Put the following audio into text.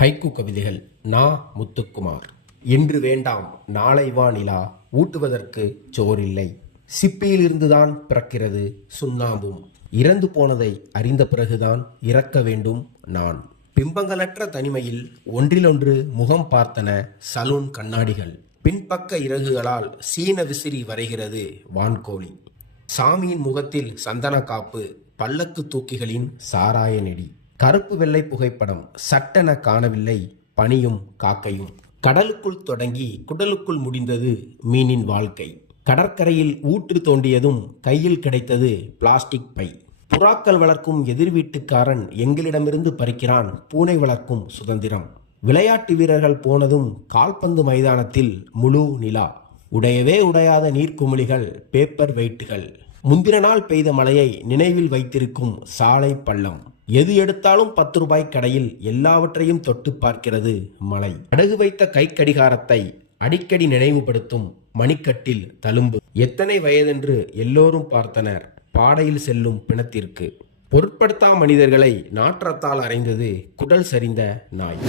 Haiku கவிதைகள் நா முத்துக்குமார். இன்று வேண்டாம் நாளை வா நிலா ஊட்டுவதற்கு சோறில்லை சிப்பியிலிருந்துதான் பிறக்கிறது சுண்ணாம்பும். இறந்து போனதை அறிந்த பிறகுதான் இறக்க வேண்டும் நான். பிம்பங்களற்ற தனிமையில் ஒன்றிலொன்று முகம் பார்த்தன சலூன் கண்ணாடிகள். பின்பக்க இறகுகளால் சீன விசிறி வரைகிறது வான்கோழி. சாமியின் முகத்தில் சந்தன காப்பு பல்லக்கு தூக்கிகளின் சாராய நெடி. கருப்பு வெள்ளை புகைப்படம் சட்டென காணவில்லை பனியும் காக்கையும். கடலுக்குள் தொடங்கி குடலுக்குள் முடிந்தது மீனின் வாழ்க்கை. கடற்கரையில் ஊற்று தோண்டியதும் கையில் கிடைத்தது பிளாஸ்டிக் பை. புறாக்கள் வளர்க்கும் எதிர் வீட்டுக்காரன் எங்களிடமிருந்து பறிக்கிறான் பூனை வளர்க்கும் சுதந்திரம். விளையாட்டு வீரர்கள் போனதும் கால்பந்து மைதானத்தில் முழு நிலா. உடையவே உடையாத நீர்க்குமிழிகள் பேப்பர் வெயிட்டுகள் முந்திர நாள் பெய்த மழையை நினைவில் வைத்திருக்கும் சாலை பள்ளம். எது எடுத்தாலும் பத்து ரூபாய் கடையில் எல்லாவற்றையும் தொட்டு பார்க்கிறது மலை அடகு வைத்த கை கடிகாரத்தை அடிக்கடி நினைவுபடுத்தும் மணிக்கட்டில் தழும்பு. எத்தனை வயதென்று எல்லோரும் பார்த்தனர் பாடையில் செல்லும் பிணத்திற்கு. பொருட்படுத்தா மனிதர்களை நாற்றத்தால் அறைந்தது குடல் சரிந்த நாய்.